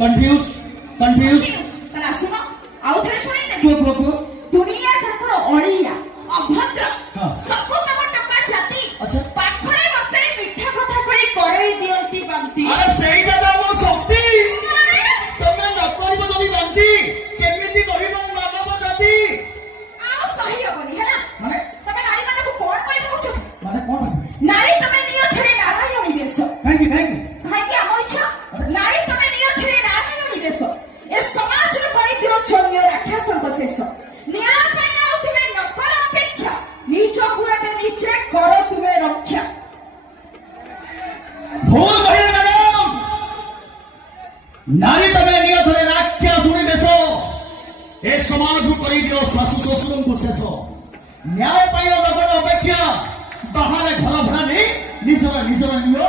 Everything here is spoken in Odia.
कंफ्यूज कंफ्यूज ତାହେଲେ ଆସୁନ ଆଉ ଥରେ ଶୁଣିଲେ क्यों क्यों क्यों ଦୁନିଆ ଯାକର ଅଳିଆ ଅଭଦ୍ର ହଁ। ସବୁ ତମ ଟଙ୍କା ଜାତି ଆଚ୍ଛା। ପାଖରେ ବସାଇ ମିଠା କଥା କହି କରେଇ ଦିଅନ୍ତି ବାନ୍ତି अरे सही दादा वो शक्ति ମାନେ तमे न करिबो जदी बांती केमिति कहिबो मानव जाति ଆଉ ସହି ହବନି ହେଲା माने ତମେ ନାରୀ ମାନଙ୍କୁ କଣ କରିବା କହୁଛ माने कोन ନାରୀ ତମେ ନିଅ ଥରେ ନାରାୟଣୀ ବେଶ थैंक यू କାହିଁକି ଆମ ଇଚ୍ଛା ନାରୀ ତମେ ନିଅ ଥରେ ନାରାୟଣୀ ବେଶ ଏ ସମାଜରୁ କରିଦିଅ ଚନ୍ୟ ରାକ୍ଷସଙ୍କ ଶେଷ ନ୍ୟାୟ ପାଇଁ ଆଉ ତୁମେ ନ କର ଅପେକ୍ଷା ନିଜକୁ ଏବେ ନିଜେ କର ତୁମେ ରକ୍ଷା भूल कहिए मैडम नारी तमे नियो थरे राख्या सुनी देशो ए समाज को करी दियो सासु ससुर को शेष न्याय पाइयो नगर अपेक्षा बाहर घर भड़ा नहीं निजर निजर नियो